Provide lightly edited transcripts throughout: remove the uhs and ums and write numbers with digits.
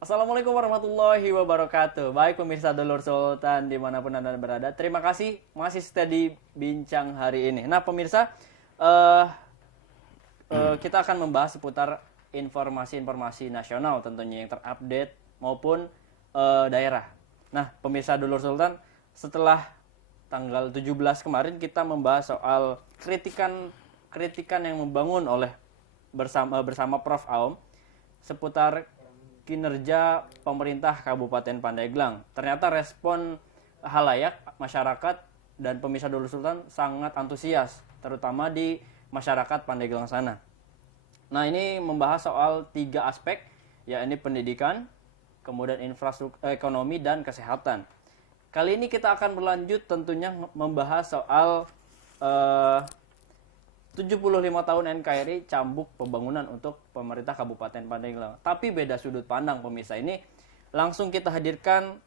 Assalamualaikum warahmatullahi wabarakatuh. Baik pemirsa Dulur Sultan dimanapun Anda berada. Terima kasih masih setia di Bincang hari ini. Nah pemirsa, eh kita akan membahas seputar informasi-informasi nasional tentunya yang terupdate maupun daerah. Nah pemirsa Dulur Sultan, setelah tanggal 17 kemarin kita membahas soal kritikan yang membangun oleh bersama Prof. Aom seputar kinerja pemerintah Kabupaten Pandeglang. Ternyata respon halayak, masyarakat, dan pemirsa Dulur Sultan sangat antusias, terutama di masyarakat Pandeglang sana. Nah ini membahas soal 3 aspek, yakni pendidikan, kemudian infrastruktur, ekonomi, dan kesehatan. Kali ini kita akan berlanjut tentunya membahas soal 75 tahun NKRI cambuk pembangunan untuk pemerintah Kabupaten Pandeglang. Tapi beda sudut pandang pemirsa. Ini langsung kita hadirkan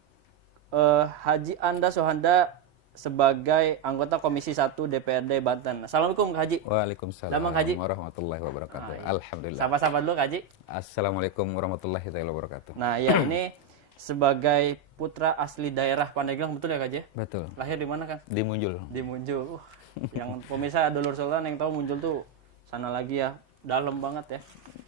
Haji Anda Sohanda sebagai anggota Komisi 1 DPRD Banten. Assalamualaikum Kak Haji. Waalaikumsalam Selamat, Haji. warahmatullahi wabarakatuh. Nah, Alhamdulillah. Sapa-sapa dulu Kak Haji. Assalamualaikum warahmatullahi wabarakatuh. Nah ya ini sebagai putra asli daerah Pandeglang, betul ya Kak Haji? Betul. Lahir di mana Kang? Di Munjul. Di Munjul. Yang pemirsa Dulur Sultan yang tahu Munjul tuh sana lagi ya, dalam banget ya.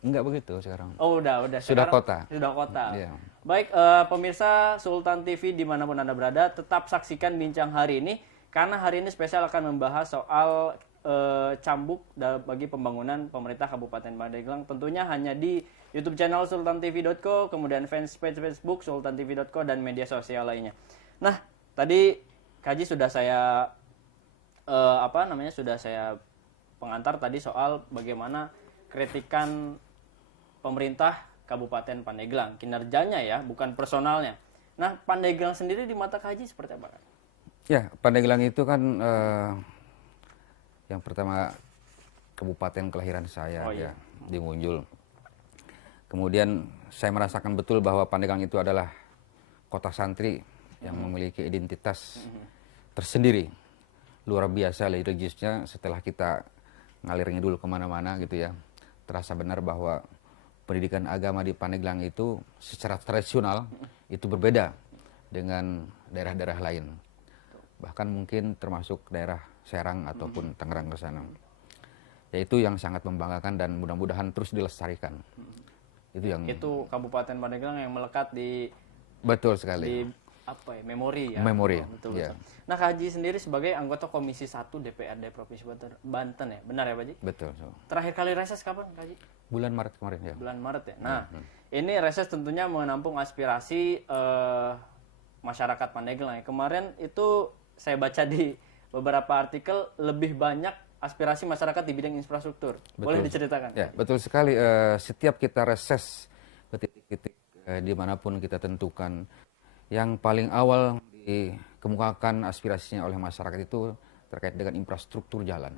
Enggak begitu sekarang. Oh udah. Sudah Sekarang kota. Sudah kota. Iya. Baik pemirsa Sultan TV dimanapun Anda berada, tetap saksikan bincang hari ini karena hari ini spesial akan membahas soal cambuk bagi pembangunan pemerintah Kabupaten Pandeglang. Tentunya hanya di YouTube channel sultantv.co, kemudian fanspage Facebook sultantv.co dan media sosial lainnya. Nah tadi Kaji sudah saya sudah saya pengantar tadi soal bagaimana kritikan pemerintah Kabupaten Pandeglang, kinerjanya ya, bukan personalnya. Nah, Pandeglang sendiri di mata Kak Haji seperti apa? Ya, Pandeglang itu kan yang pertama kabupaten kelahiran saya ya, di Munjul. Kemudian saya merasakan betul bahwa Pandeglang itu adalah kota santri yang memiliki identitas tersendiri. Luar biasa religiusnya. Setelah kita ngalir ngidul kemana-mana gitu ya, terasa benar bahwa pendidikan agama di Pandeglang itu secara tradisional itu berbeda dengan daerah-daerah lain. Bahkan mungkin termasuk daerah Serang ataupun Tangerang ke sana. Yaitu yang sangat membanggakan dan mudah-mudahan terus dilestarikan. Itu Kabupaten Pandeglang yang melekat di betul sekali. Di memori ya. Memori. Betul. Ya. Nah, Kak Haji sendiri sebagai anggota Komisi 1 DPRD Provinsi Banten ya. Benar ya, Pak Haji? Betul. Terakhir kali reses kapan, Kak Haji? Bulan Maret kemarin ya. Bulan Maret ya. Nah, ini reses tentunya menampung aspirasi masyarakat Pandeglang. Kemarin itu saya baca di beberapa artikel lebih banyak aspirasi masyarakat di bidang infrastruktur. Boleh diceritakan? Ya, betul sekali. Setiap kita reses ke titik-titik dimanapun kita tentukan, yang paling awal dikemukakan aspirasinya oleh masyarakat itu terkait dengan infrastruktur jalan.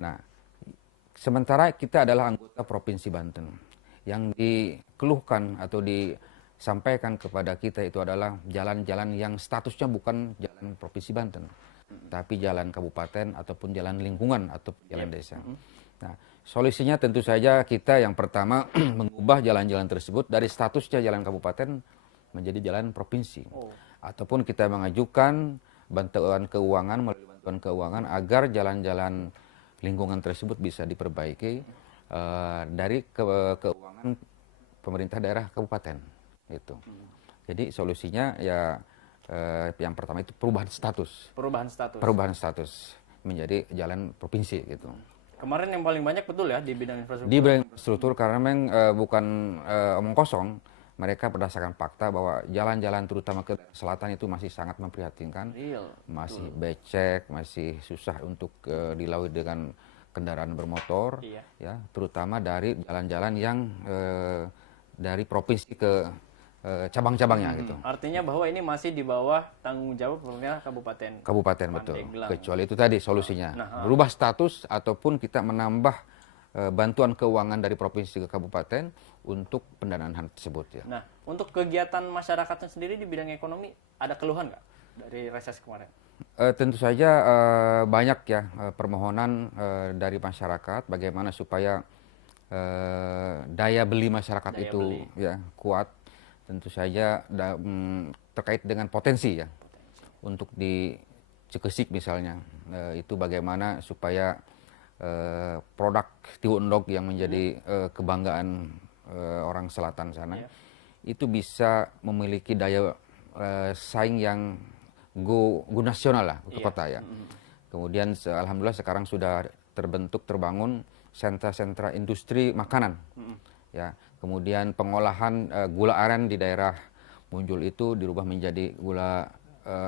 Nah, sementara kita adalah anggota Provinsi Banten, yang dikeluhkan atau disampaikan kepada kita itu adalah jalan-jalan yang statusnya bukan jalan Provinsi Banten, tapi jalan kabupaten ataupun jalan lingkungan ataupun jalan desa. Nah, solusinya tentu saja kita yang pertama mengubah jalan-jalan tersebut dari statusnya jalan kabupaten menjadi jalan provinsi. Ataupun kita mengajukan bantuan keuangan melalui bantuan keuangan agar jalan-jalan lingkungan tersebut bisa diperbaiki dari keuangan pemerintah daerah kabupaten itu. Jadi solusinya ya yang pertama itu perubahan status. Perubahan status menjadi jalan provinsi gitu. Kemarin yang paling banyak betul ya di bidang infrastruktur. Di bidang infrastruktur karena memang bukan omong kosong. Mereka berdasarkan fakta bahwa jalan-jalan terutama ke selatan itu masih sangat memprihatinkan. Masih becek, masih susah untuk dilalui dengan kendaraan bermotor. Ya, terutama dari jalan-jalan yang dari provinsi ke cabang-cabangnya gitu. Artinya bahwa ini masih di bawah tanggung jawab pemerintah kabupaten. Kabupaten betul. Kecuali itu tadi solusinya. Berubah status ataupun kita menambah bantuan keuangan dari provinsi ke kabupaten untuk pendanaan hal tersebut ya. Nah, untuk kegiatan masyarakatnya sendiri di bidang ekonomi ada keluhan nggak dari reses kemarin? Tentu saja banyak ya permohonan dari masyarakat bagaimana supaya daya beli masyarakat Daya itu beli. ya kuat, tentu saja terkait dengan potensi ya untuk di Cekesik misalnya, itu bagaimana supaya produk tiwondok yang menjadi kebanggaan orang selatan sana Iya. itu bisa memiliki daya saing yang go nasional lah ke Iya. kota ya. Kemudian alhamdulillah sekarang sudah terbangun sentra-sentra industri makanan. Ya, kemudian pengolahan gula aren di daerah Munjul itu dirubah menjadi gula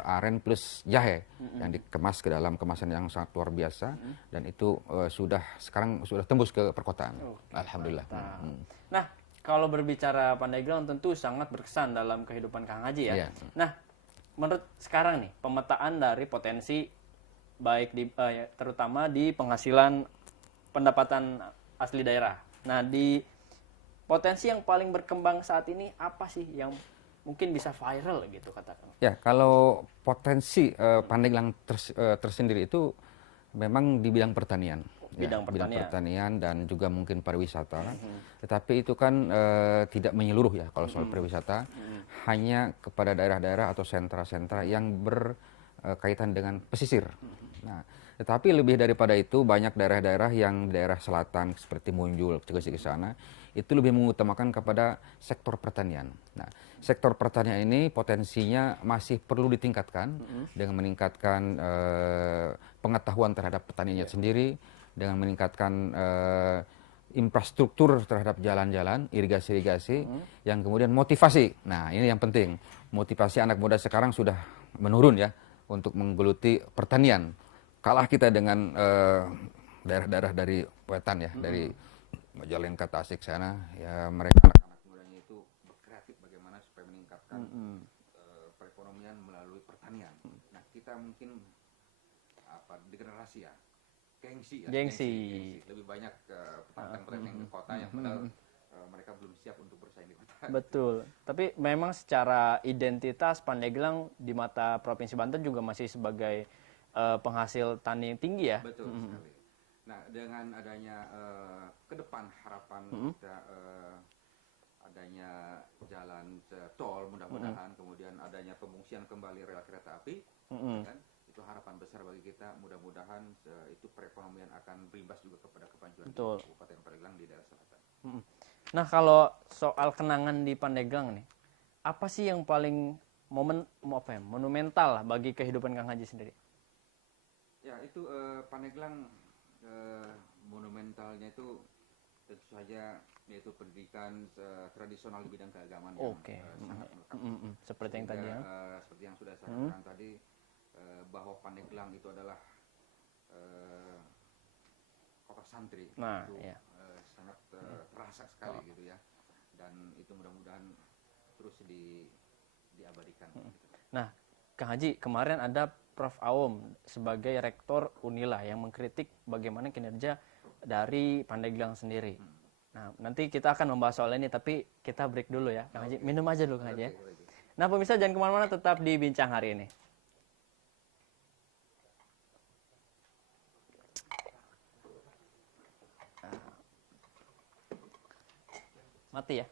aren plus jahe yang dikemas ke dalam kemasan yang sangat luar biasa, dan itu sekarang sudah tembus ke perkotaan. Alhamdulillah. Nah, kalau berbicara Pandeglang tentu sangat berkesan dalam kehidupan Kang Haji ya. Iya. Nah, menurut sekarang nih pemetaan dari potensi baik terutama di penghasilan pendapatan asli daerah. Nah, di potensi yang paling berkembang saat ini apa sih yang mungkin bisa viral gitu katakan? Ya, kalau potensi Pandeglang tersendiri itu memang di bidang pertanian. Bidang pertanian dan juga mungkin pariwisata. Tetapi itu kan tidak menyeluruh ya kalau soal pariwisata, hanya kepada daerah-daerah atau sentra-sentra yang berkaitan dengan pesisir. Nah, tetapi lebih daripada itu banyak daerah-daerah yang daerah selatan seperti Munjul, Cekesik ke sana itu lebih mengutamakan kepada sektor pertanian. Nah, sektor pertanian ini potensinya masih perlu ditingkatkan dengan meningkatkan pengetahuan terhadap petaninya sendiri, dengan meningkatkan infrastruktur terhadap jalan-jalan, irigasi-irigasi, yang kemudian motivasi. Nah, ini yang penting. Motivasi anak muda sekarang sudah menurun ya untuk menggeluti pertanian. Kalah kita dengan daerah-daerah dari wetan ya, dari Majalengka, Tasik sana, ya mereka anak-anak mudanya itu berkreatif bagaimana supaya meningkatkan perekonomian melalui pertanian. Nah, kita mungkin di generasi ya, gengsi. Lebih banyak petani-petani yang ke kota yang padahal mereka belum siap untuk bersaing di kota. Betul. Tapi memang secara identitas Pandeglang di mata Provinsi Banten juga masih sebagai penghasil tani yang tinggi ya. Betul sekali. Nah, dengan adanya ke depan harapan kita adanya jalan tol mudah-mudahan, kemudian adanya pemungsian kembali rel kereta api, kan? Itu harapan besar bagi kita. Mudah-mudahan itu perekonomian akan berimbas juga kepada kemajuan Kabupaten Pandeglang di daerah selatan. Nah, kalau soal kenangan di Pandeglang nih, apa sih yang paling monumental lah bagi kehidupan Kang Haji sendiri? Ya, itu Pandeglang monumentalnya itu tentu saja yaitu pendidikan tradisional di bidang keagamaan yang sangat melekat. Seperti yang tadi ya. Seperti yang sudah saya katakan tadi, bahwa Pandeglang itu adalah kota santri. Nah, itu iya. sangat terasa sekali gitu ya. Dan itu mudah-mudahan terus diabadikan. Nah, Kang Haji, kemarin ada Prof. Aom sebagai rektor Unila yang mengkritik bagaimana kinerja dari Pandeglang sendiri. Nah, nanti kita akan membahas soal ini, tapi kita break dulu ya, Kang Haji. Minum aja dulu, Kang Haji ya. Nah, pemirsa jangan kemana-mana, tetap di Bincang hari ini. Mati ya.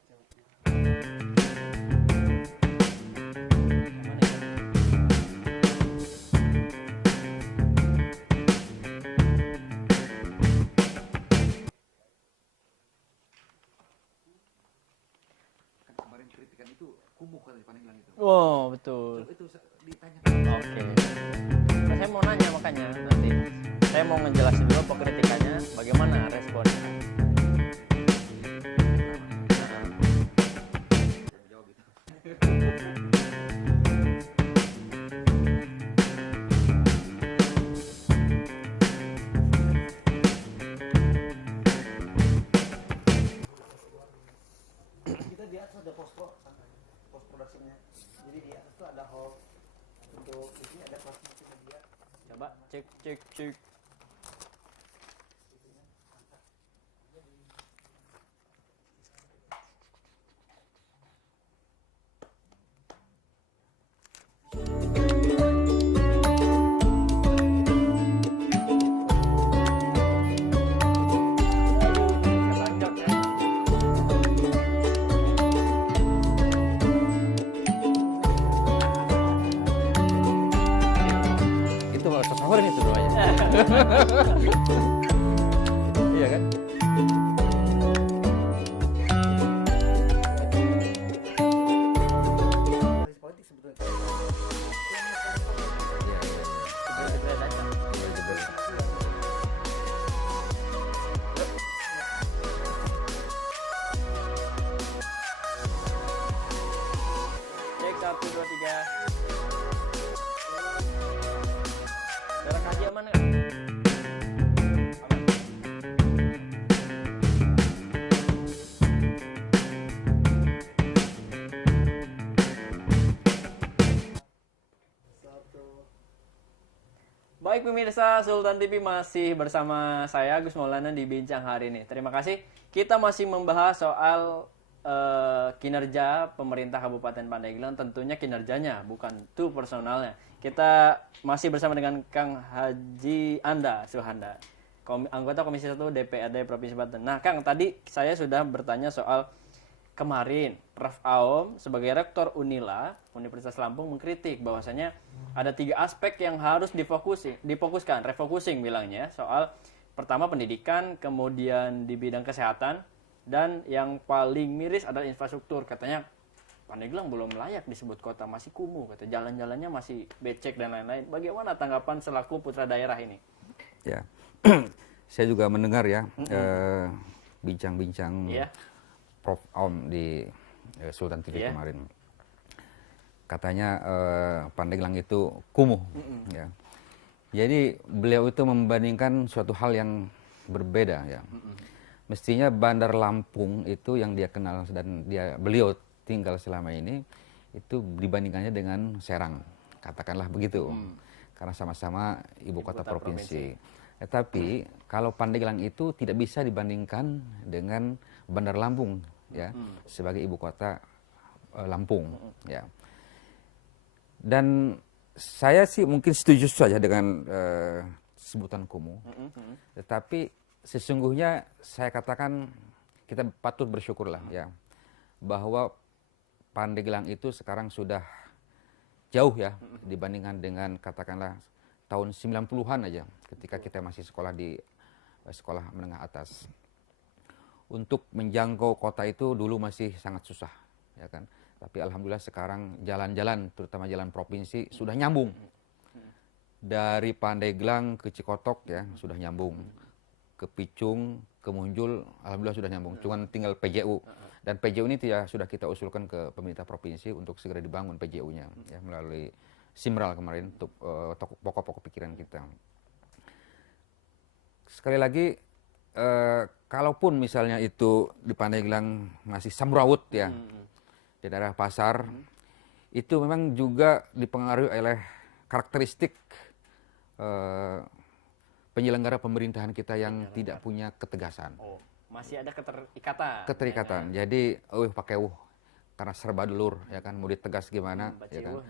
Kemarin kritikan itu kumuh kali Pandeglang itu. Oh, betul. Itu ditanya. Oke. Nah, saya mau nanya makanya nanti. Saya mau ngejelasin dulu pengkritikannya, bagaimana responnya. Jawab itu. Kita di atas ada post produksinya. Jadi di atas tuh ada hall untuk di sini ada plastiknya dia. Coba cek. Lanjut ya. 1, 2, 3. Jarak haji aman nggak? Aman. Baik pemirsa, Sultan TV masih bersama saya Agus Maulana di Bincang hari ini. Terima kasih. Kita masih membahas soal kinerja pemerintah Kabupaten Pandeglang, tentunya kinerjanya, bukan itu personalnya. Kita masih bersama dengan Kang Haji Anda Suhanda, anggota Komisi 1 DPRD Provinsi Banten. Nah, Kang, tadi saya sudah bertanya soal kemarin Prof. Aom sebagai Rektor Unila Universitas Lampung mengkritik bahwasanya ada 3 aspek yang harus difokuskan, refocusing bilangnya, soal pertama pendidikan, kemudian di bidang kesehatan, dan yang paling miris adalah infrastruktur. Katanya Pandeglang belum layak disebut kota, masih kumuh, kata jalan-jalannya masih becek dan lain-lain. Bagaimana tanggapan selaku putra daerah ini? Ya, saya juga mendengar ya bincang-bincang Iya. Prof. Aom di Sultan TV Iya. kemarin. Katanya Pandeglang itu kumuh. Ya. Jadi beliau itu membandingkan suatu hal yang berbeda ya. Mestinya Bandar Lampung itu yang dia kenal dan beliau tinggal selama ini itu dibandingkannya dengan Serang, katakanlah begitu. Karena sama-sama ibu kota provinsi. Tetapi kalau Pandeglang itu tidak bisa dibandingkan dengan Bandar Lampung ya, sebagai ibu kota Lampung ya. Dan saya sih mungkin setuju saja dengan sebutan kumuh. Tetapi sesungguhnya saya katakan kita patut bersyukurlah ya bahwa Pandeglang itu sekarang sudah jauh ya dibandingkan dengan katakanlah tahun 90-an aja ketika kita masih sekolah di sekolah menengah atas. Untuk menjangkau kota itu dulu masih sangat susah ya kan. Tapi alhamdulillah sekarang jalan-jalan terutama jalan provinsi sudah nyambung. Dari Pandeglang ke Cikotok ya sudah nyambung. Ke Picung, ke Munjul, alhamdulillah sudah nyambung. Cuman tinggal PJU. Dan PJU ini sudah kita usulkan ke pemerintah provinsi untuk segera dibangun PJU-nya ya melalui Simral kemarin untuk pokok-pokok pikiran kita. Sekali lagi kalaupun misalnya itu di Pandeglang masih samrawut ya di daerah pasar, itu memang juga dipengaruhi oleh karakteristik penyelenggara pemerintahan kita yang tidak punya ketegasan. Oh, masih ada keterikatan. Keterikatan. Jadi, pakai karena serba dulur ya kan, mau ditegas gimana ya kan.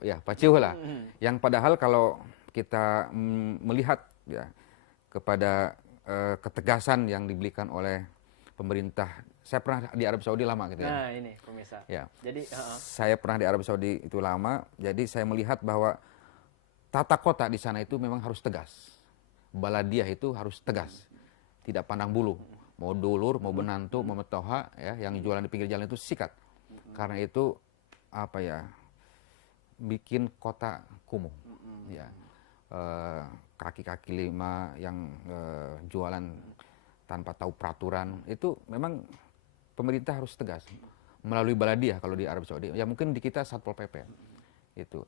Ya, paciuh lah. Yang padahal kalau kita melihat ya kepada ketegasan yang diberikan oleh pemerintah. Saya pernah di Arab Saudi lama gitu ya. Nah, ini pemirsa. Ya. Jadi, saya pernah di Arab Saudi itu lama, jadi saya melihat bahwa tata kota di sana itu memang harus tegas. Baladiah itu harus tegas, tidak pandang bulu. Mau dulur, mau benantu, mau metoha, ya, yang jualan di pinggir jalan itu sikat. Karena itu apa ya, bikin kota kumuh. Ya, kaki-kaki lima yang jualan tanpa tahu peraturan itu memang pemerintah harus tegas melalui baladiah kalau di Arab Saudi. Ya mungkin di kita Satpol PP itu.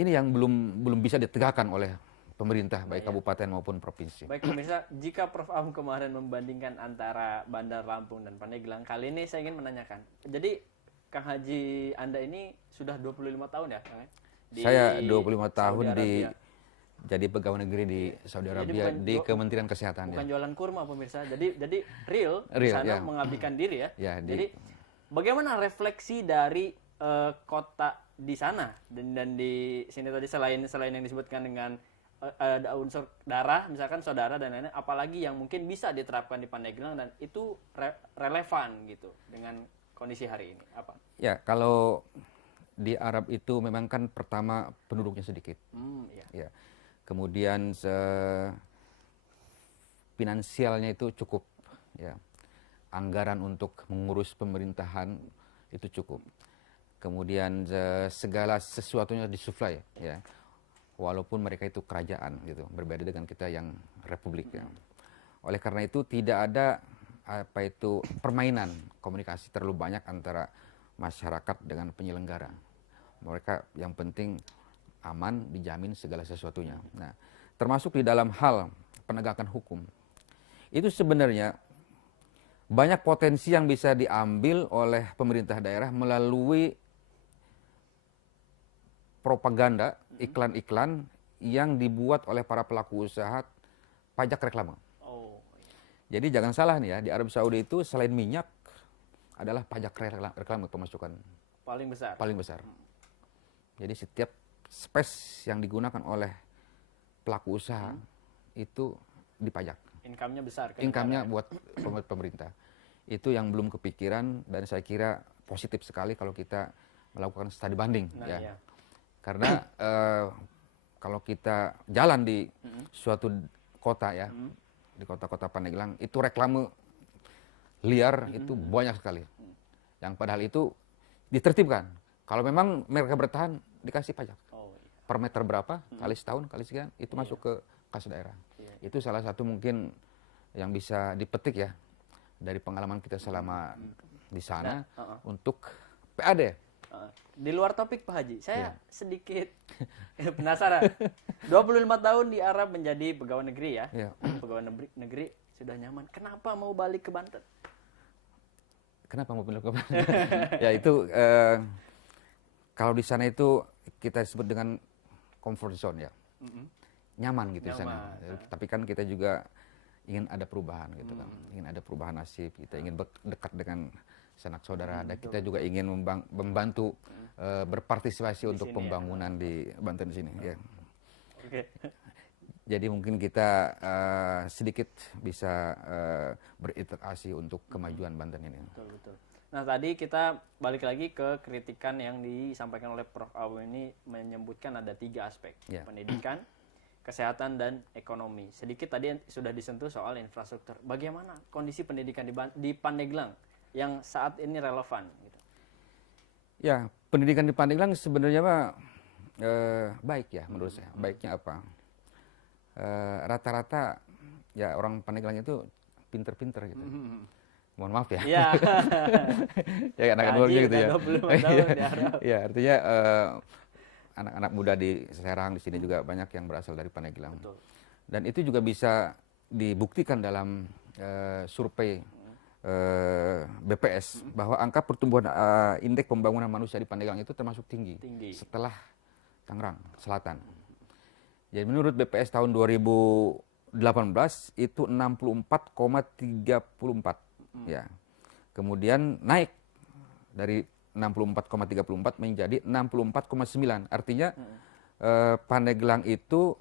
Ini yang belum bisa ditegakkan oleh pemerintah baik kabupaten maupun provinsi. Baik pemirsa, jika Prof. Aom kemarin membandingkan antara Bandar Lampung dan Pandeglang, kali ini saya ingin menanyakan. Jadi Kang Haji Anda ini sudah 25 tahun ya, Kang? Saya 25 tahun jadi pegawai negeri di Saudi Arabia di Kementerian Kesehatan. Bukan jualan kurma pemirsa. Jadi real di Real, sana ya. mengabdikan diri ya. Ya, Jadi bagaimana refleksi dari kota di sana dan di sini tadi selain yang disebutkan dengan ada unsur darah, misalkan saudara dan lain-lain, apalagi yang mungkin bisa diterapkan di Pandeglang dan itu relevan gitu dengan kondisi hari ini, apa? Ya, kalau di Arab itu memang kan pertama penduduknya sedikit. Iya. Ya. Kemudian finansialnya itu cukup, ya. Anggaran untuk mengurus pemerintahan itu cukup. Kemudian segala sesuatunya disuplai, ya. Walaupun mereka itu kerajaan gitu, berbeda dengan kita yang republik ya. Oleh karena itu tidak ada permainan komunikasi terlalu banyak antara masyarakat dengan penyelenggara. Mereka yang penting aman, dijamin segala sesuatunya. Nah, termasuk di dalam hal penegakan hukum. Itu sebenarnya banyak potensi yang bisa diambil oleh pemerintah daerah melalui propaganda, iklan-iklan yang dibuat oleh para pelaku usaha pajak reklame. Oh. Jadi jangan salah nih ya, di Arab Saudi itu selain minyak adalah pajak reklame pemasukan Paling besar. paling besar. Jadi setiap space yang digunakan oleh pelaku usaha itu dipajak. Income-nya besar kan? Income-nya buat pemerintah. Itu yang belum kepikiran dan saya kira positif sekali kalau kita melakukan studi banding. Nah, Ya. iya. Karena kalau kita jalan di suatu kota ya, di kota-kota Pandeglang, itu reklame liar itu banyak sekali. Yang padahal itu ditertibkan. Kalau memang mereka bertahan, dikasih pajak. Oh, iya. Per meter berapa, kali setahun, kali sekian, itu masuk ke kas daerah. Iya. Itu salah satu mungkin yang bisa dipetik ya, dari pengalaman kita selama di sana, untuk PAD. Di luar topik Pak Haji, saya Iya. sedikit penasaran. 25 tahun di Arab menjadi pegawai negeri ya. Iya. Pegawai negeri sudah nyaman. Kenapa mau balik ke Banten? Kenapa mau pindah ke Banten? Ya itu kalau di sana itu kita sebut dengan comfort zone ya, nyaman gitu di sana. Tapi kan kita juga ingin ada perubahan gitu kan, ingin ada perubahan nasib. Kita ingin dekat dengan sanak saudara. Dan kita juga ingin membantu berpartisipasi untuk pembangunan di Banten sini. Ya. Oke. Jadi mungkin kita sedikit bisa berinteraksi untuk kemajuan Banten ini. Betul, betul. Nah, tadi kita balik lagi ke kritikan yang disampaikan oleh Prof. Abu ini menyebutkan ada 3 aspek. Ya. Pendidikan, kesehatan, dan ekonomi. Sedikit tadi sudah disentuh soal infrastruktur. Bagaimana kondisi pendidikan di Pandeglang yang saat ini relevan? Gitu. Ya, pendidikan di Pandeglang sebenarnya Pak baik ya menurut saya. Baiknya apa? Rata-rata ya orang Pandeglang itu pinter-pinter gitu. Mohon maaf ya. Iya. Ya anak-anak luar gitu ya. 25 tahun di Arab. Ya, artinya anak-anak muda di Serang di sini juga banyak yang berasal dari Pandeglang. Betul. Dan itu juga bisa dibuktikan dalam survei BPS bahwa angka pertumbuhan indeks pembangunan manusia di Pandeglang itu termasuk tinggi. Setelah Tangerang Selatan. Jadi menurut BPS tahun 2018 itu 64,34 ya. Kemudian naik dari 64,34 menjadi 64,9. Artinya Pandeglang itu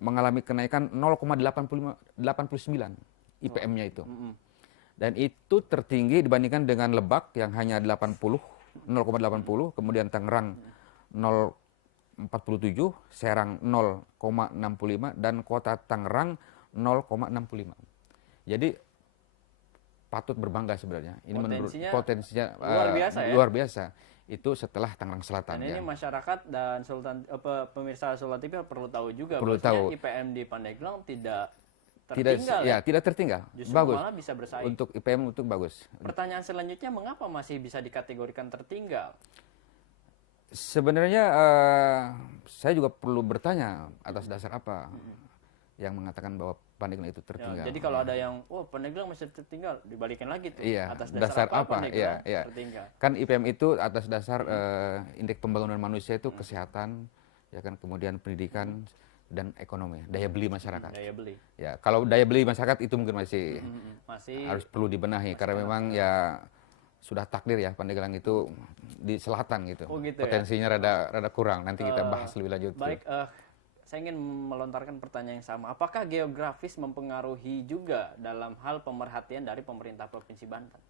mengalami kenaikan 0,89 IPM-nya itu. Dan itu tertinggi dibandingkan dengan Lebak yang hanya 0,80, kemudian Tangerang 0,47, Serang 0,65 dan Kota Tangerang 0,65. Jadi patut berbangga sebenarnya. Ini menurut potensinya luar biasa. Itu setelah Tangerang Selatan. Dan ini masyarakat dan pemirsa Sultan TV perlu tahu juga bahwasanya IPM di Pandeglang tidak tertinggal. Tidak tertinggal. Justru bagus. Malah bisa bersaing. Untuk IPM untuk bagus. Pertanyaan selanjutnya, mengapa masih bisa dikategorikan tertinggal? Sebenarnya saya juga perlu bertanya atas dasar apa yang mengatakan bahwa Pandeglang itu tertinggal. Jadi kalau ada yang, Pandeglang masih tertinggal, dibalikin lagi tuh. Iya, atas dasar apa Pandeglang tertinggal? Kan IPM itu atas dasar indeks pembangunan manusia itu kesehatan, ya kan, kemudian pendidikan dan ekonomi, daya beli masyarakat. Daya beli. Ya, kalau daya beli masyarakat itu mungkin masih harus perlu dibenahi karena memang ya sudah takdir ya Pandeglang itu di selatan gitu. Potensinya rada kurang. Nanti kita bahas lebih lanjut. Baik, saya ingin melontarkan pertanyaan yang sama. Apakah geografis mempengaruhi juga dalam hal pemerhatian dari pemerintah Provinsi Banten?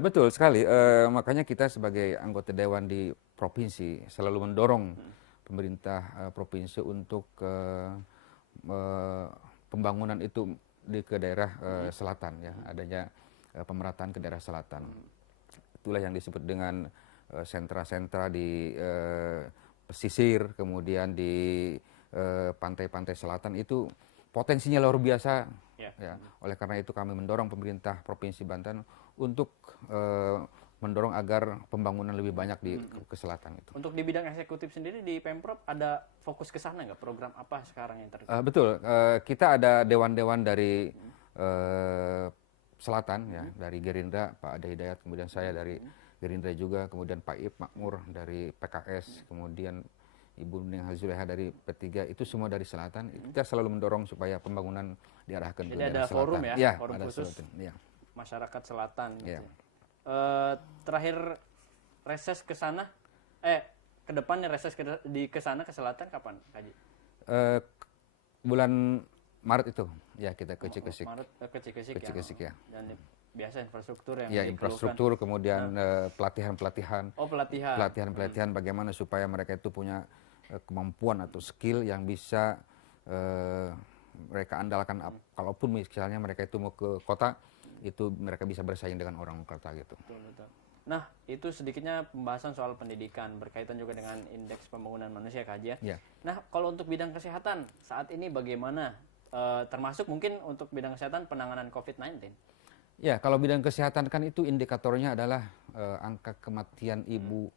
Betul sekali. Makanya kita sebagai anggota dewan di provinsi selalu mendorong pemerintah provinsi untuk pembangunan itu ke daerah selatan ya, adanya pemerataan ke daerah selatan. Itulah yang disebut dengan sentra-sentra di pesisir, kemudian di pantai-pantai selatan itu potensinya luar biasa. Ya. Oleh karena itu kami mendorong pemerintah Provinsi Banten untuk mendorong agar pembangunan lebih banyak di ke selatan itu. Untuk di bidang eksekutif sendiri di Pemprov ada fokus ke sana nggak? Program apa sekarang yang Betul, kita ada dewan-dewan dari selatan ya, dari Gerindra Pak Ade Hidayat, kemudian saya dari Gerindra juga, kemudian Pak Ip Makmur dari PKS, kemudian Ibu Ning Hazuleha dari P3, itu semua dari selatan. Kita selalu mendorong supaya pembangunan diarahkan ke Jadi ada daerah selatan. forum ya, Ya, forum ada khusus selatan, ya. masyarakat selatan gitu. Ya. Terakhir reses ke sana, ke depannya reses ke sana ke selatan kapan, Haji? Bulan Maret itu, ya kita ke Cikesik. Maret ke Cikesik Ke Cikesik, ya. Dan biasa infrastruktur yang Ya, dikeluhkan. infrastruktur, kemudian pelatihan-pelatihan. Oh, pelatihan. Pelatihan-pelatihan bagaimana supaya mereka itu punya kemampuan atau skill yang bisa mereka andalkan. Kalaupun misalnya mereka itu mau ke kota, itu mereka bisa bersaing dengan orang kota gitu. Betul, betul. Nah, itu sedikitnya pembahasan soal pendidikan berkaitan juga dengan indeks pembangunan manusia, Kak Haji, ya. Ya. Nah, kalau untuk bidang kesehatan saat ini bagaimana? Termasuk mungkin untuk bidang kesehatan penanganan COVID-19. Ya, kalau bidang kesehatan kan itu indikatornya adalah angka kematian ibu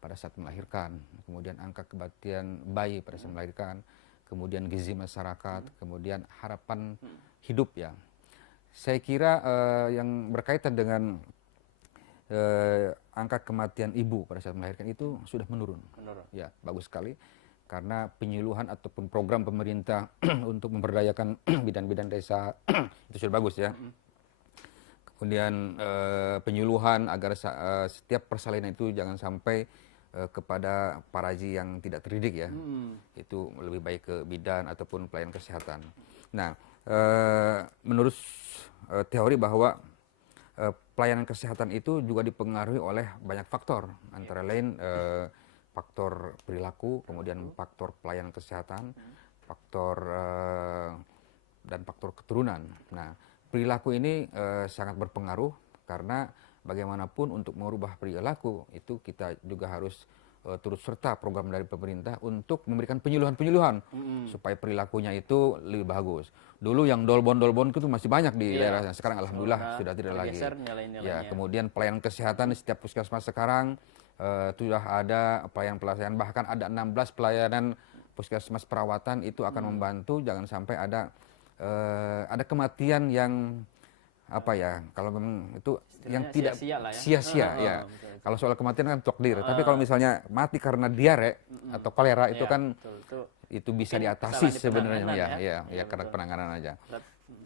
pada saat melahirkan, kemudian angka kematian bayi pada saat melahirkan, kemudian gizi masyarakat, kemudian harapan hidup ya. Saya kira yang berkaitan dengan angka kematian ibu pada saat melahirkan itu sudah menurun. Ya, bagus sekali. Karena penyuluhan ataupun program pemerintah untuk memberdayakan bidan-bidan desa itu sudah bagus ya. Kemudian penyuluhan agar setiap persalinan itu jangan sampai kepada paraji yang tidak terdidik ya. Itu lebih baik ke bidan ataupun pelayanan kesehatan. Nah, menurut teori bahwa pelayanan kesehatan itu juga dipengaruhi oleh banyak faktor, antara lain faktor perilaku, kemudian faktor pelayanan kesehatan, faktor dan faktor keturunan. Nah, perilaku ini sangat berpengaruh karena bagaimanapun untuk merubah perilaku itu kita juga harus turut serta program dari pemerintah untuk memberikan penyuluhan-penyuluhan supaya perilakunya itu lebih bagus. Dulu yang dolbon-dolbon itu masih banyak di daerahnya. Sekarang alhamdulillah sudah tidak lagi. Ya, kemudian pelayanan kesehatan di setiap puskesmas sekarang sudah ada pelayanan, bahkan ada 16 pelayanan puskesmas perawatan itu akan membantu jangan sampai ada kematian yang apa ya, kalau memang itu yang tidak sia-sia ya. Kalau soal kematian kan takdir, tapi kalau misalnya mati karena diare atau kolera itu kan itu bisa diatasi sebenarnya ya karena penanganan aja.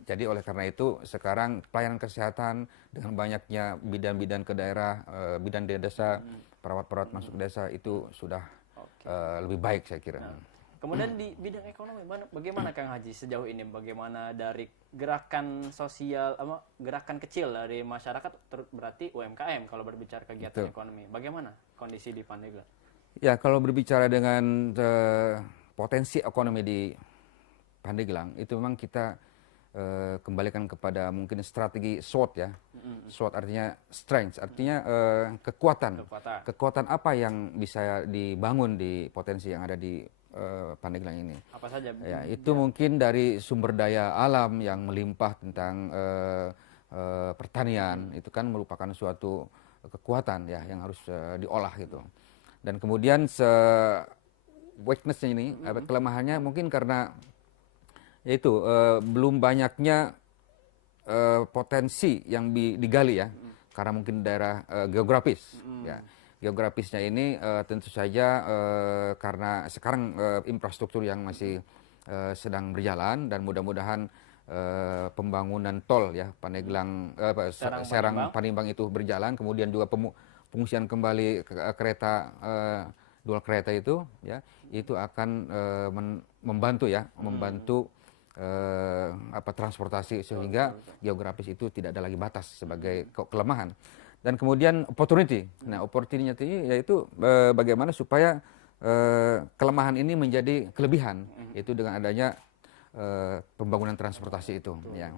Jadi oleh karena itu sekarang pelayanan kesehatan dengan banyaknya bidan-bidan ke daerah, bidan di desa, perawat-perawat masuk desa itu sudah lebih baik saya kira. Kemudian di bidang ekonomi, bagaimana Kang Haji sejauh ini? Bagaimana dari gerakan sosial, gerakan kecil dari masyarakat, berarti UMKM kalau berbicara kegiatan ekonomi. Bagaimana kondisi di Pandeglang? Ya, kalau berbicara dengan potensi ekonomi di Pandeglang, itu memang kita kembalikan kepada mungkin strategi SWOT ya. SWOT artinya strength, artinya kekuatan. Kekuatan apa yang bisa dibangun di potensi yang ada di Pandeglang ini. Apa saja? Ya, itu mungkin dari sumber daya alam yang melimpah tentang pertanian, itu kan merupakan suatu kekuatan ya yang harus diolah gitu. Dan kemudian weakness-nya ini, kelemahannya mungkin karena yaitu belum banyaknya potensi yang digali ya, karena mungkin daerah geografis ya. Geografisnya ini tentu saja karena sekarang infrastruktur yang masih sedang berjalan dan mudah-mudahan pembangunan tol ya Pandeglang Serang Panimbang itu berjalan, kemudian juga pengungsian kembali kereta dual kereta itu ya itu akan membantu transportasi sehingga geografis itu tidak ada lagi batas sebagai kelemahan. Dan kemudian opportunity. Nah, opportunity yaitu bagaimana supaya kelemahan ini menjadi kelebihan. Itu dengan adanya pembangunan transportasi itu. Ya.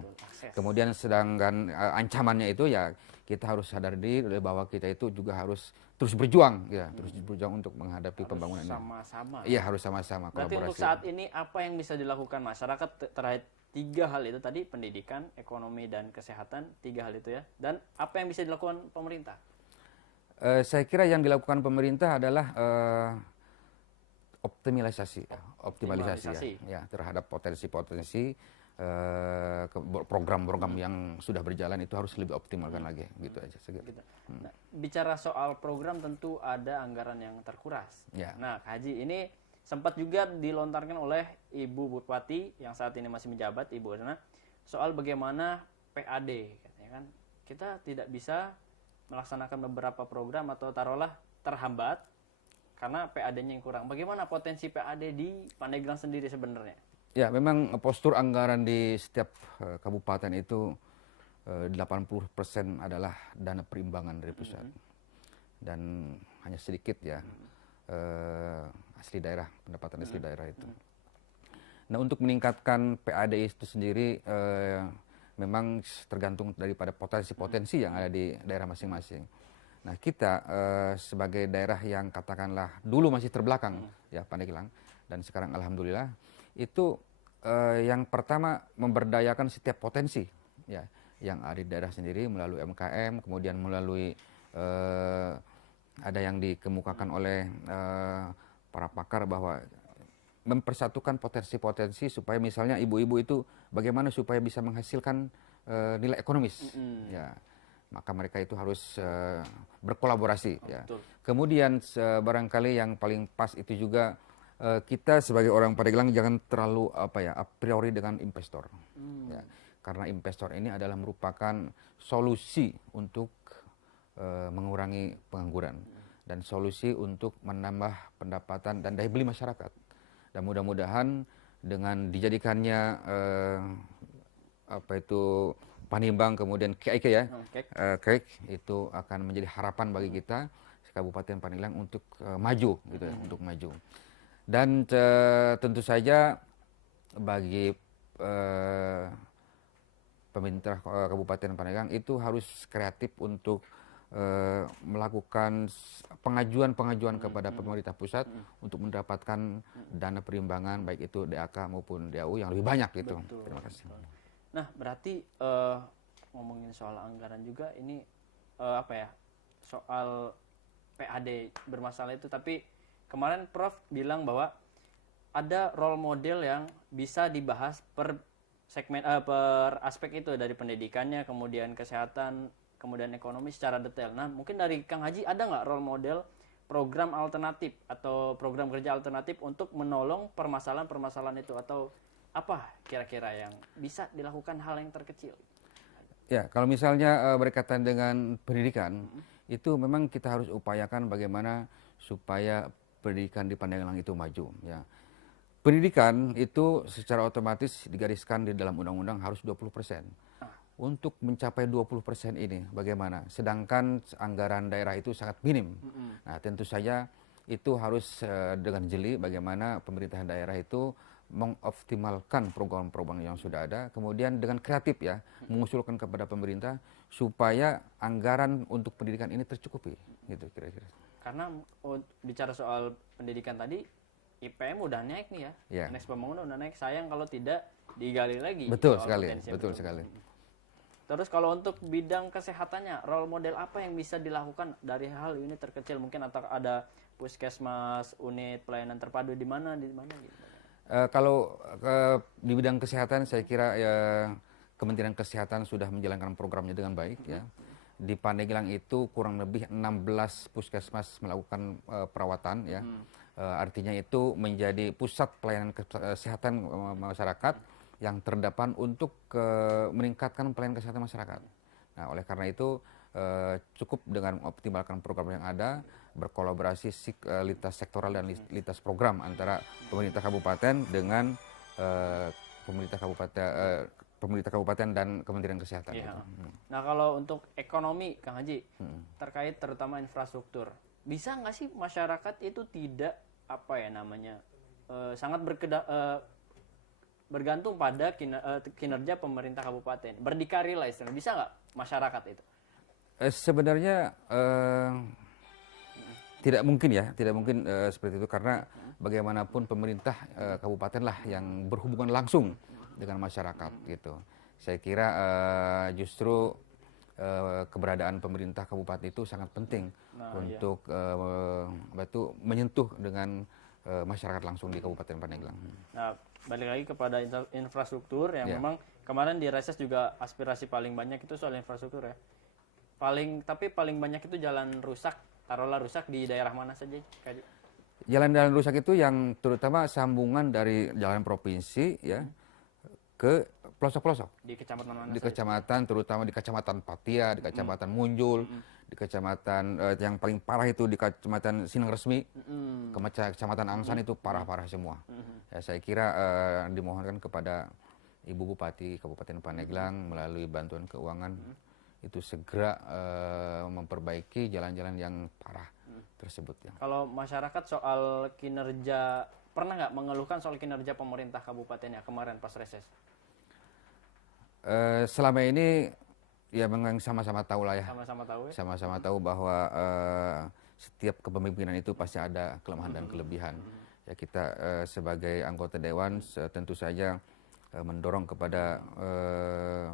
Kemudian sedangkan ancamannya itu ya kita harus sadar diri bahwa kita itu juga harus terus berjuang, ya, terus berjuang untuk menghadapi pembangunan ini. Sama-sama. Iya, harus sama-sama. Berarti untuk saat ini apa yang bisa dilakukan masyarakat terkait 3 hal itu tadi, pendidikan, ekonomi, dan kesehatan, 3 hal itu ya. Dan apa yang bisa dilakukan pemerintah? Saya kira yang dilakukan pemerintah adalah optimalisasi ya terhadap potensi-potensi program-program yang sudah berjalan itu harus lebih optimalkan lagi gitu aja. Gitu. Nah, bicara soal program tentu ada anggaran yang terkuras. Ya. Nah, Kak Haji, ini sempat juga dilontarkan oleh Ibu Bupati yang saat ini masih menjabat, Ibu Erna, soal bagaimana PAD, katanya kan kita tidak bisa melaksanakan beberapa program atau taruhlah terhambat karena PAD-nya yang kurang. Bagaimana potensi PAD di Pandeglang sendiri sebenarnya? Ya, memang postur anggaran di setiap kabupaten itu 80% adalah dana perimbangan dari pusat. Dan hanya sedikit ya asli daerah, pendapatan asli daerah itu. Nah, untuk meningkatkan PAD itu sendiri memang tergantung daripada potensi-potensi yang ada di daerah masing-masing. Nah, kita sebagai daerah yang katakanlah dulu masih terbelakang ya Pandeglang, dan sekarang alhamdulillah itu yang pertama memberdayakan setiap potensi ya yang ada di daerah sendiri melalui MKM, kemudian melalui ada yang dikemukakan oleh para pakar bahwa mempersatukan potensi-potensi supaya misalnya ibu-ibu itu bagaimana supaya bisa menghasilkan nilai ekonomis ya, maka mereka itu harus berkolaborasi ya. Betul. Kemudian barangkali yang paling pas itu juga kita sebagai orang Pandeglang jangan terlalu a priori dengan investor ya, karena investor ini adalah merupakan solusi untuk mengurangi pengangguran dan solusi untuk menambah pendapatan dan daya beli masyarakat. Dan mudah-mudahan dengan dijadikannya Panimbang kemudian KIK ya, KIK itu akan menjadi harapan bagi kita Kabupaten Pandeglang untuk maju gitu ya, untuk maju. Dan tentu saja bagi pemerintah Kabupaten Pandeglang itu harus kreatif untuk melakukan pengajuan kepada pemerintah pusat untuk mendapatkan dana perimbangan baik itu DAK maupun DAU yang lebih banyak gitu. Betul. Terima kasih. Nah, berarti ngomongin soal anggaran juga ini soal PAD bermasalah itu, tapi kemarin Prof bilang bahwa ada role model yang bisa dibahas per segmen per aspek itu, dari pendidikannya, kemudian kesehatan, kemudian ekonomi secara detail. Nah, mungkin dari Kang Haji ada nggak role model program alternatif atau program kerja alternatif untuk menolong permasalahan-permasalahan itu, atau apa kira-kira yang bisa dilakukan hal yang terkecil? Ya, kalau misalnya berkaitan dengan pendidikan, itu memang kita harus upayakan bagaimana supaya pendidikan di Pandeglang itu maju. Ya. Pendidikan itu secara otomatis digariskan di dalam undang-undang harus 20%. Untuk mencapai 20% ini bagaimana? Sedangkan anggaran daerah itu sangat minim. Nah, tentu saja itu harus dengan jeli bagaimana pemerintahan daerah itu mengoptimalkan program-program yang sudah ada, kemudian dengan kreatif ya, mengusulkan kepada pemerintah supaya anggaran untuk pendidikan ini tercukupi, gitu kira-kira. Karena bicara soal pendidikan tadi, IPM udah naik nih ya, indeks pembangunan udah naik. Sayang kalau tidak digali lagi. Betul sekali, betul sekali. Terus kalau untuk bidang kesehatannya, role model apa yang bisa dilakukan dari hal ini terkecil? Mungkin ada puskesmas, unit pelayanan terpadu di mana gitu. Kalau di bidang kesehatan saya kira ya Kementerian Kesehatan sudah menjalankan programnya dengan baik ya. Di Pandeglang itu kurang lebih 16 puskesmas melakukan perawatan ya. Artinya itu menjadi pusat pelayanan kesehatan masyarakat yang terdepan untuk meningkatkan pelayanan kesehatan masyarakat. Nah, oleh karena itu cukup dengan mengoptimalkan program yang ada, berkolaborasi lintas sektoral dan lintas program antara pemerintah kabupaten dengan pemerintah kabupaten dan Kementerian Kesehatan. Iya. Nah, kalau untuk ekonomi, Kang Haji, terkait terutama infrastruktur, bisa nggak sih masyarakat itu tidak sangat bergantung pada kinerja pemerintah kabupaten, berdikari lah istilahnya, bisa nggak masyarakat itu? Sebenarnya tidak mungkin seperti itu, karena bagaimanapun pemerintah kabupaten lah yang berhubungan langsung dengan masyarakat gitu. Saya kira justru keberadaan pemerintah kabupaten itu sangat penting Nah, untuk menyentuh dengan masyarakat langsung di Kabupaten Pandeglang. Nah, balik lagi kepada infrastruktur yang Ya. memang kemarin di reses juga aspirasi paling banyak itu soal infrastruktur ya. Tapi paling banyak itu jalan rusak, taruhlah rusak di daerah mana saja, Kak Haji? Jalan-jalan rusak itu yang terutama sambungan dari jalan provinsi ya ke pelosok-pelosok. Di kecamatan mana Di saja? kecamatan, terutama di Kecamatan Patia, di Kecamatan Munjul, di Kecamatan yang paling parah itu di Kecamatan Sineng Resmi, Kecamatan Angsan itu parah-parah semua. Ya, saya kira dimohonkan kepada Ibu Bupati Kabupaten Pandeglang melalui bantuan keuangan itu segera memperbaiki jalan-jalan yang parah tersebut. Ya. Kalau masyarakat soal kinerja, pernah nggak mengeluhkan soal kinerja pemerintah kabupatennya kemarin pas reses? Selama ini ya memang sama-sama tahu lah ya. Sama-sama tahu ya? Sama-sama tahu bahwa setiap kepemimpinan itu pasti ada kelemahan dan kelebihan. Ya kita sebagai anggota dewan tentu saja mendorong kepada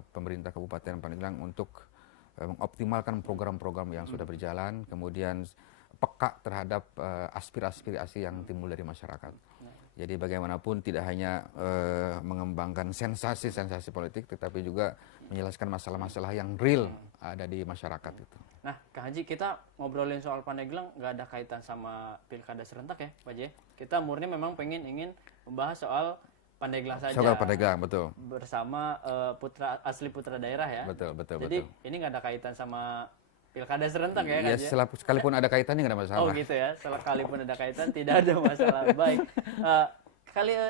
pemerintah Kabupaten Pandeglang untuk mengoptimalkan program-program yang sudah berjalan, kemudian peka terhadap aspirasi-aspirasi yang timbul dari masyarakat. Jadi bagaimanapun tidak hanya mengembangkan sensasi-sensasi politik, tetapi juga menjelaskan masalah-masalah yang real ada di masyarakat itu. Nah, Kak Haji, kita ngobrolin soal Pandeglang nggak ada kaitan sama pilkada serentak ya, Pak J? Kita murni memang ingin membahas soal Pandeglang saja. Soal Pandeglang, betul. Bersama asli putra daerah ya. Betul. Jadi ini nggak ada kaitan sama pilkada serentak ya, Ya, Kak J? sekalipun ada kaitannya nggak ada masalah. Oh gitu ya, sekalipun ada kaitan tidak ada masalah. Baik,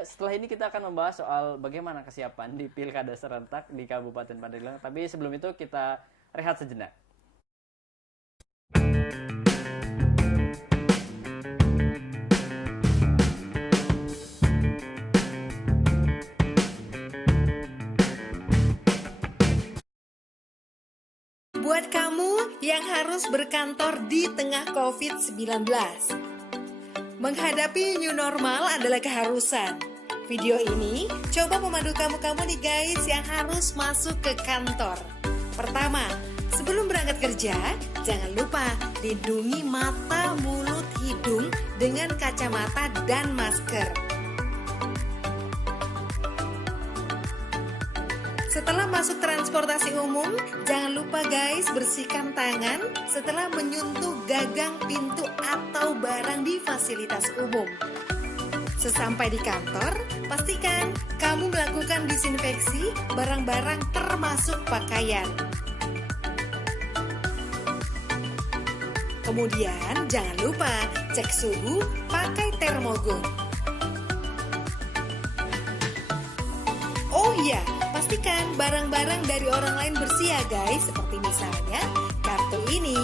setelah ini kita akan membahas soal bagaimana kesiapan di pilkada serentak di Kabupaten Pandeglang. Tapi sebelum itu kita rehat sejenak. Buat kamu yang harus berkantor di tengah COVID-19, menghadapi new normal adalah keharusan. Video ini coba memandu kamu nih guys yang harus masuk ke kantor. Pertama, sebelum berangkat kerja, jangan lupa lindungi mata, mulut, hidung dengan kacamata dan masker. Setelah masuk transportasi umum, jangan lupa guys bersihkan tangan setelah menyentuh gagang pintu atau barang di fasilitas umum. Sesampai di kantor, pastikan kamu melakukan disinfeksi barang-barang termasuk pakaian. Kemudian jangan lupa cek suhu pakai termogun. Oh iya, pastikan barang-barang dari orang lain bersih ya guys, seperti misalnya kartu ini.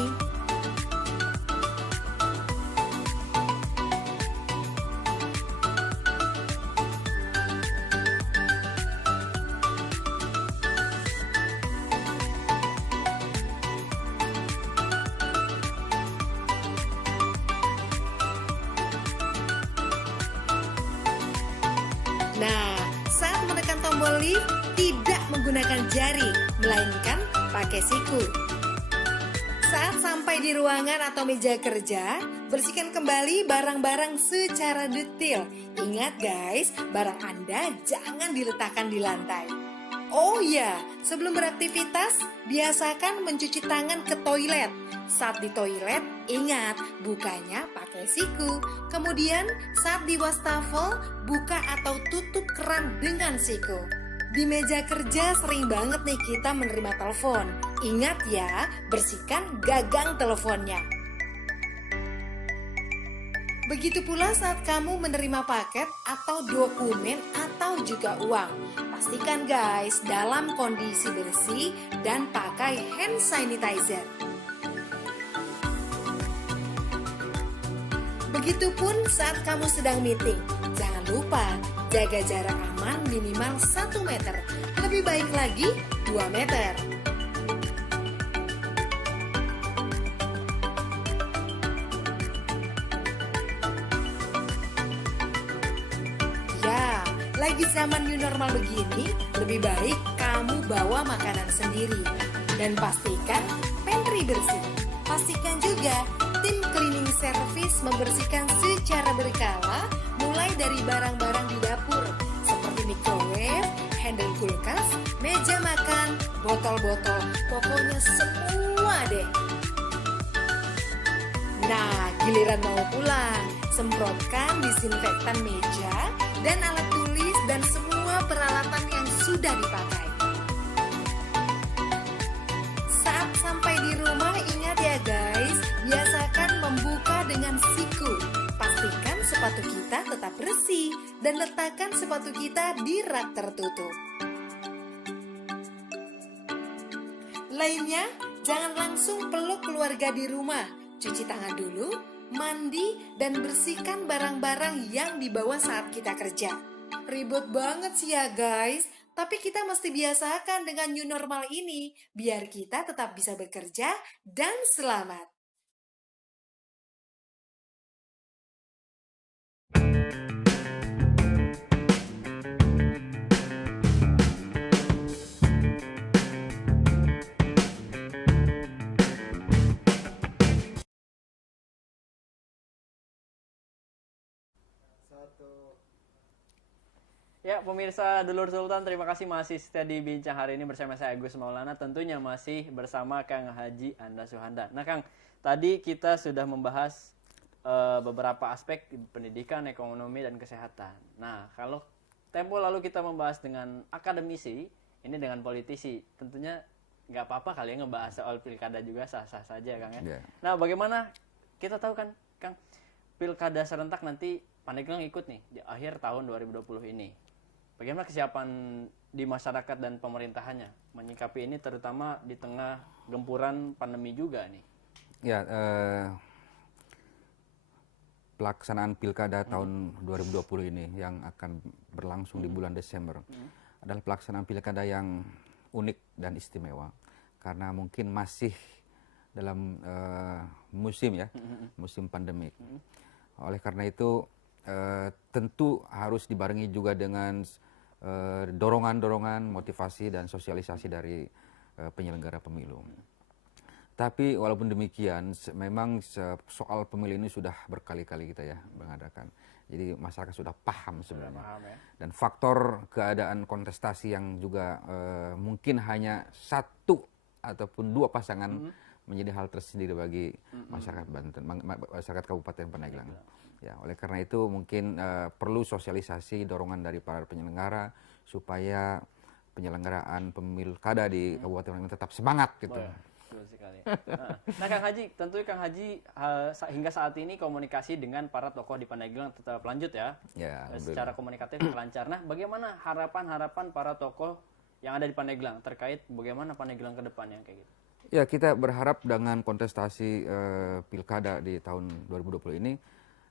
Nah, saat menekan tombol lift, tidak menggunakan jari, melainkan pakai siku. Saat sampai di ruangan atau meja kerja, bersihkan kembali barang-barang secara detail. Ingat guys, barang Anda jangan diletakkan di lantai. Oh iya, sebelum beraktivitas, biasakan mencuci tangan ke toilet. Saat di toilet, ingat bukanya pakai siku. Kemudian saat di wastafel, buka atau tutup keran dengan siku. Di meja kerja sering banget nih kita menerima telepon. Ingat ya, bersihkan gagang teleponnya. Begitu pula saat kamu menerima paket atau dokumen atau juga uang. Pastikan guys dalam kondisi bersih dan pakai hand sanitizer. Begitupun saat kamu sedang meeting. Jangan lupa jaga jarak aman minimal 1 meter. Lebih baik lagi 2 meter. Ya, lagi zaman new normal begini, lebih baik kamu bawa makanan sendiri. Dan pastikan pantry bersih. Pastikan juga tim cleaning service membersihkan secara berkala mulai dari barang-barang di dapur seperti microwave, handle kulkas, meja makan, botol-botol, pokoknya semua deh. Nah, giliran mau pulang, semprotkan disinfektan meja dan alat tulis dan semua peralatan yang sudah dipakai. Saat sampai di rumah, ingat ya guys, biasakan membuka dengan siku. Pastikan sepatu kita tetap bersih dan letakkan sepatu kita di rak tertutup. Lainnya, jangan langsung peluk keluarga di rumah. Cuci tangan dulu, mandi, dan bersihkan barang-barang yang dibawa saat kita kerja. Ribet banget sih ya guys, tapi kita mesti biasakan dengan new normal ini, biar kita tetap bisa bekerja dan selamat. Ya, pemirsa Dulur Sultan, terima kasih masih setia di Bincang hari ini bersama saya Agus Maulana, tentunya masih bersama Kang Haji Anda Suhanda. Nah, Kang, tadi kita sudah membahas beberapa aspek pendidikan, ekonomi, dan kesehatan. Nah, kalau tempo lalu kita membahas dengan akademisi, ini dengan politisi, tentunya nggak apa-apa kali ya ngebahas soal pilkada juga, sah-sah saja, Kang ya. Yeah. Nah, bagaimana kita tahu kan, Kang, pilkada serentak nanti Pandeglang ikut nih di akhir tahun 2020 ini. Bagaimana kesiapan di masyarakat dan pemerintahannya menyikapi ini, terutama di tengah gempuran pandemi juga nih? Ya, pelaksanaan pilkada tahun 2020 ini yang akan berlangsung di bulan Desember adalah pelaksanaan pilkada yang unik dan istimewa karena mungkin masih dalam musim pandemik. Oleh karena itu tentu harus dibarengi juga dengan dorongan-dorongan, motivasi dan sosialisasi dari penyelenggara pemilu. Tapi walaupun demikian, memang soal pemilu ini sudah berkali-kali kita ya mengadakan. Jadi masyarakat sudah paham sebenarnya. Ya? Dan faktor keadaan kontestasi yang juga mungkin hanya satu ataupun dua pasangan menjadi hal tersendiri bagi masyarakat Banten, masyarakat Kabupaten Pandeglang. Ya, oleh karena itu mungkin perlu sosialisasi dorongan dari para penyelenggara supaya penyelenggaraan pemilkada di Kabupaten Pandeglang tetap semangat gitu. Betul sekali. Nah, Kang Haji, tentu Kang Haji hingga saat ini komunikasi dengan para tokoh di Pandeglang tetap lanjut ya. Ya, secara komunikatif lancar. Nah, bagaimana harapan-harapan para tokoh yang ada di Pandeglang terkait bagaimana Pandeglang ke depannya kayak gitu? Ya, kita berharap dengan kontestasi pilkada di tahun 2020 ini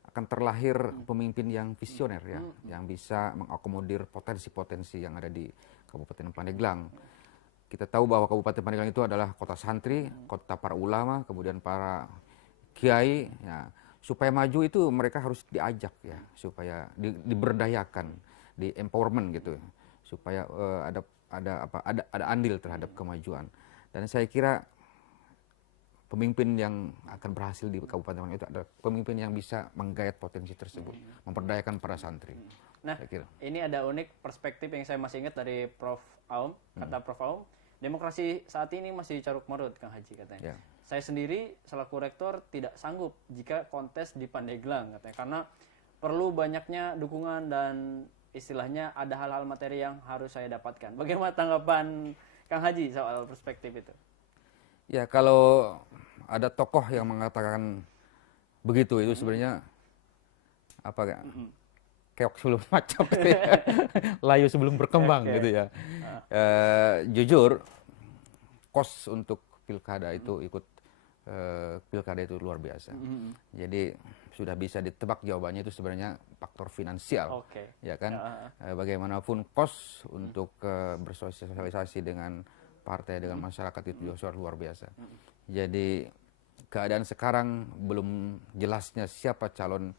akan terlahir pemimpin yang visioner ya, yang bisa mengakomodir potensi-potensi yang ada di Kabupaten Pandeglang. Kita tahu bahwa Kabupaten Pandeglang itu adalah kota santri, kota para ulama, kemudian para kiai. Ya, supaya maju itu mereka harus diajak ya, supaya diberdayakan, di empowerment gitu, supaya ada andil terhadap kemajuan. Dan saya kira pemimpin yang akan berhasil di Kabupaten Pandeglang itu adalah pemimpin yang bisa menggayat potensi tersebut, memperdayakan para santri. Nah, ini ada unik perspektif yang saya masih ingat dari Prof. Aum, kata Prof. Aum, demokrasi saat ini masih caruk marut, Kang Haji katanya. Yeah. Saya sendiri selaku rektor tidak sanggup jika kontes di Pandeglang katanya, karena perlu banyaknya dukungan dan istilahnya ada hal-hal materi yang harus saya dapatkan. Bagaimana tanggapan Kang Haji soal perspektif itu? Ya, kalau ada tokoh yang mengatakan begitu, itu sebenarnya apa ya? Keok sebelum macam gitu ya. Layu sebelum berkembang gitu ya. Jujur, kos untuk pilkada itu pilkada itu luar biasa. Jadi sudah bisa ditebak jawabannya itu sebenarnya faktor finansial. Ya kan? Bagaimanapun kos untuk bersosialisasi dengan partai, dengan masyarakat itu juga luar biasa. Jadi keadaan sekarang belum jelasnya siapa calon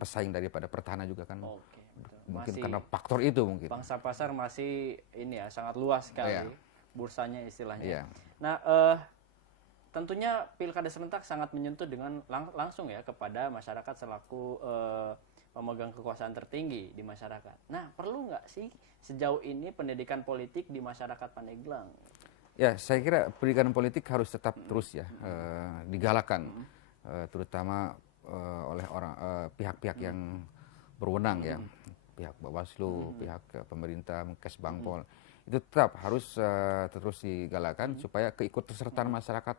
pesaing daripada petahana juga kan. Mungkin masih karena faktor itu mungkin. Pangsa pasar masih ini ya sangat luas sekali. bursanya istilahnya. Iya. Nah, tentunya pilkada serentak sangat menyentuh dengan langsung ya kepada masyarakat selaku pemegang kekuasaan tertinggi di masyarakat. Nah, perlu nggak sih sejauh ini pendidikan politik di masyarakat Pandeglang? Ya, saya kira pendidikan politik harus tetap terus ya digalakan, terutama oleh pihak-pihak yang berwenang ya, pihak Bawaslu, pihak pemerintah, Kesbangpol, itu tetap harus terus digalakan supaya keikutsertaan masyarakat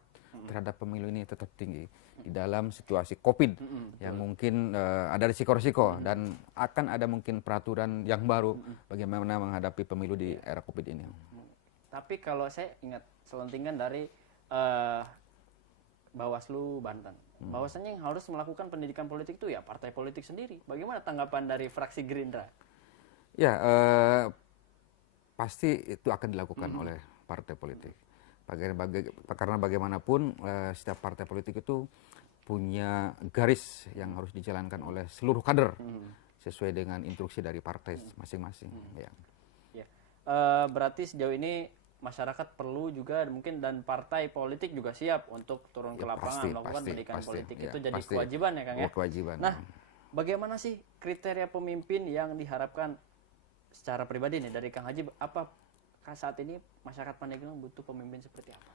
terhadap pemilu ini tetap tinggi di dalam situasi COVID yang mungkin ada risiko-risiko dan akan ada mungkin peraturan yang baru bagaimana menghadapi pemilu di era COVID ini. Tapi kalau saya ingat selentingan dari Bawaslu Banten, bahwasanya yang harus melakukan pendidikan politik itu ya partai politik sendiri. Bagaimana tanggapan dari fraksi Gerindra? Ya, pasti itu akan dilakukan oleh partai politik. Karena bagaimanapun setiap partai politik itu punya garis yang harus dijalankan oleh seluruh kader sesuai dengan instruksi dari partai masing-masing. Ya. Ya. Berarti sejauh ini masyarakat perlu juga mungkin dan partai politik juga siap untuk turun ke lapangan melakukan pendidikan politik. Itu jadi kewajiban ya Kang ya? Kewajiban. Nah, bagaimana sih kriteria pemimpin yang diharapkan secara pribadi nih dari Kang Haji, apa saat ini masyarakat Pandeglang butuh pemimpin seperti apa?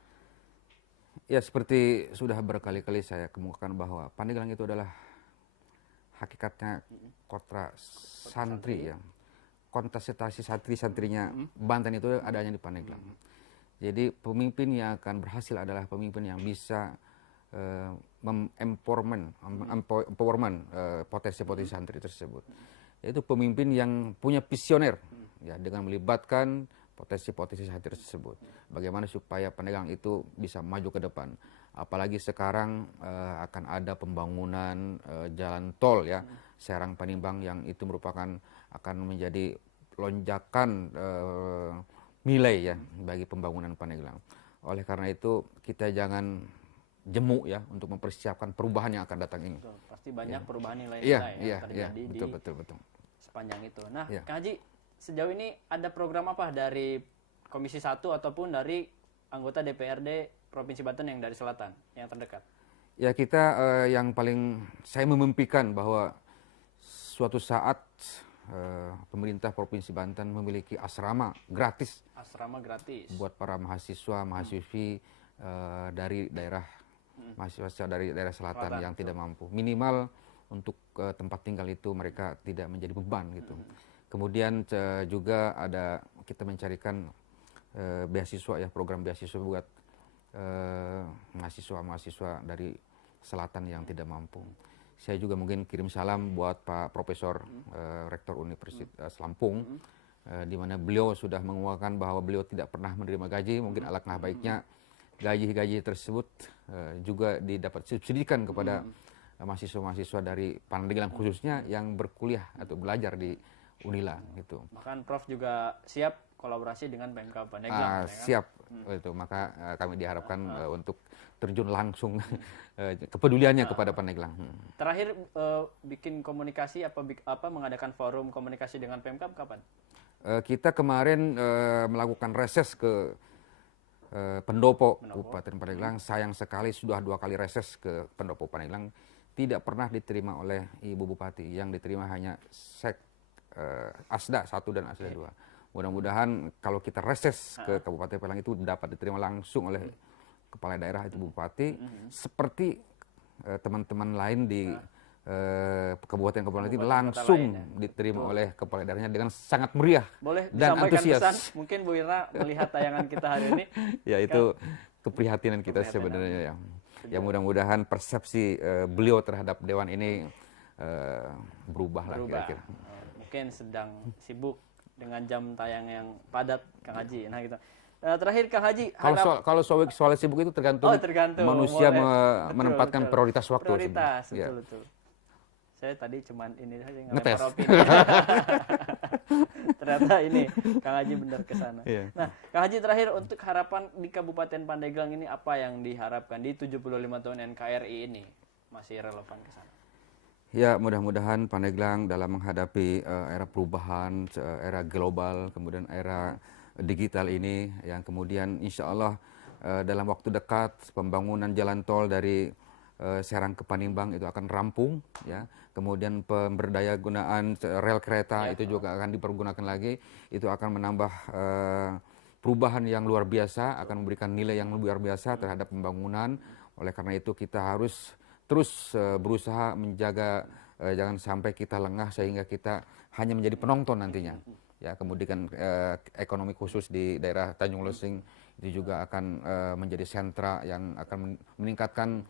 Ya, seperti sudah berkali-kali saya kemukakan bahwa Pandeglang itu adalah hakikatnya kota santri ya. Kontestasi santri-santrinya Banten itu adanya di Pandeglang. Jadi pemimpin yang akan berhasil adalah pemimpin yang bisa empowerment potensi-potensi santri tersebut. Yaitu pemimpin yang punya visioner ya, dengan melibatkan potensi-potensi santri tersebut. Bagaimana supaya Pandeglang itu bisa maju ke depan. Apalagi sekarang akan ada pembangunan jalan tol ya, Serang Panimbang, yang itu merupakan akan menjadi lonjakan nilai ya bagi pembangunan Pandeglang. Oleh karena itu kita jangan jemu ya untuk mempersiapkan perubahan yang akan datang ini. Betul, pasti banyak perubahan nilai yang terjadi di betul. sepanjang itu. Nah, Kang Haji, sejauh ini ada program apa dari Komisi 1 ataupun dari anggota DPRD Provinsi Banten yang dari selatan, yang terdekat? Ya, kita yang paling saya memimpikan bahwa suatu saat pemerintah Provinsi Banten memiliki asrama gratis. Asrama gratis buat para mahasiswa, mahasiswi dari daerah mahasiswa dari daerah selatan yang tidak mampu. Minimal untuk tempat tinggal itu mereka tidak menjadi beban gitu. Kemudian juga ada kita mencarikan beasiswa ya, program beasiswa buat mahasiswa-mahasiswa dari selatan yang tidak mampu. Saya juga mungkin kirim salam buat Pak Profesor Rektor Universitas Lampung, di mana beliau sudah menguatkan bahwa beliau tidak pernah menerima gaji. Mungkin alangkah baiknya gaji-gaji tersebut juga didapat subsidikan kepada mahasiswa-mahasiswa dari Pandeglang khususnya yang berkuliah atau belajar di Unila gitu. Bahkan Prof juga siap kolaborasi dengan Pemkab Pandeglang. Siap itu, maka kami diharapkan untuk terjun langsung kepeduliannya kepada Pandeglang. Terakhir bikin komunikasi apa mengadakan forum komunikasi dengan Pemkab kapan? Kita kemarin melakukan reses ke Pendopo Kabupaten Pandeglang. Sayang sekali sudah 2 kali reses ke Pendopo Pandeglang tidak pernah diterima oleh Ibu Bupati. Yang diterima hanya Asda 1 dan Asda 2. Mudah-mudahan kalau kita reses ke Kabupaten Pandeglang itu dapat diterima langsung oleh kepala daerah itu Bupati, seperti teman-teman lain di kabupaten-kabupaten itu langsung diterima oleh kepala daerahnya dengan sangat meriah. Boleh dan antusias. Pesan, mungkin Bu Ira melihat tayangan kita hari ini. Ya, itu keprihatinan kita sebenarnya ya. Ya, mudah-mudahan persepsi beliau terhadap Dewan ini berubah lah kira-kira. Mungkin sedang sibuk dengan jam tayang yang padat, Kang Haji. Nah gitu. Terakhir Kang Haji, kalau soal sibuk itu tergantung manusia menempatkan prioritas waktu. Prioritas, betul. Saya tadi cuman ini saja ngetes. Ternyata ini Kang Haji benar ke sana. Yeah. Nah, Kang Haji terakhir untuk harapan di Kabupaten Pandeglang ini apa yang diharapkan di 75 tahun NKRI ini masih relevan ke sana? Ya, mudah-mudahan Pandeglang dalam menghadapi era perubahan, era global, kemudian era digital ini, yang kemudian insya Allah dalam waktu dekat pembangunan jalan tol dari Serang ke Panimbang itu akan rampung, ya. Kemudian pemberdaya gunaan rel kereta itu juga akan dipergunakan lagi, itu akan menambah perubahan yang luar biasa, akan memberikan nilai yang luar biasa terhadap pembangunan. Oleh karena itu kita harus terus berusaha menjaga jangan sampai kita lengah sehingga kita hanya menjadi penonton nantinya. Ya, kemudian ekonomi khusus di daerah Tanjung Lesung itu juga akan menjadi sentra yang akan meningkatkan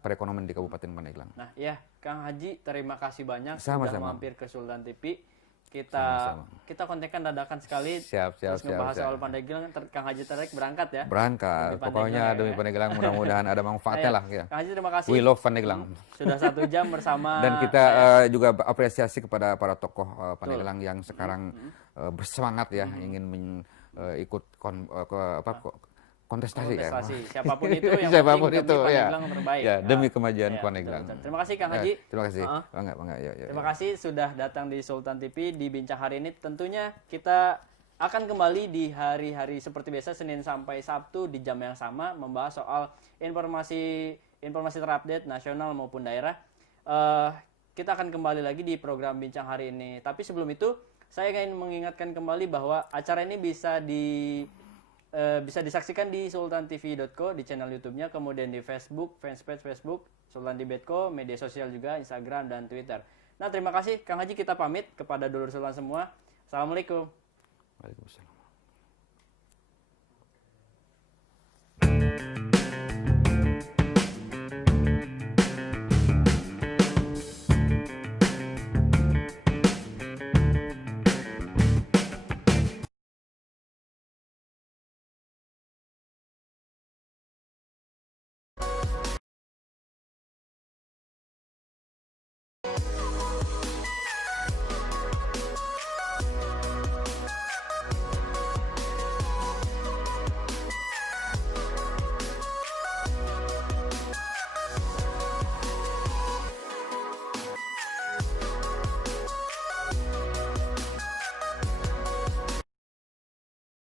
perekonomian di Kabupaten Pandeglang. Nah, ya, Kang Haji, terima kasih banyak Sama-sama. sudah mampir ke Sultan TV. Kita kontekan dadakan sekali. Siap. Terus ngebahas soal Pandeglang. Kang Haji tertarik berangkat ya. Berangkat, Demi pokoknya Pandeglang, demi ya. Pandeglang mudah-mudahan ada manfaatnya lah. Ya. Kang Haji, terima kasih. We love Pandeglang. Sudah 1 jam bersama. Dan kita saya. juga apresiasi kepada para tokoh Pandeglang yang sekarang bersemangat ya ingin ikut kontestasi ya. Siapapun itu yang Siapapun penting itu demi ya. Pandeglang terbaik. Ya, demi kemajuan Ya, Pandeglang. betul. Terima kasih Kang Haji. Terima kasih. Uh-uh. Bangga. Ya. Terima kasih sudah datang di Sultan TV di Bincang Hari ini. Tentunya kita akan kembali di hari-hari seperti biasa, Senin sampai Sabtu di jam yang sama, membahas soal informasi terupdate nasional maupun daerah. Kita akan kembali lagi di program Bincang Hari ini. Tapi sebelum itu, saya ingin mengingatkan kembali bahwa acara ini bisa disaksikan di sultantv.co, di channel YouTube-nya, kemudian di Facebook, fanpage Facebook, Sultan TV.co, media sosial juga, Instagram dan Twitter. Nah, terima kasih Kang Haji, kita pamit kepada dulur Sultan semua. Assalamualaikum. Waalaikumsalam.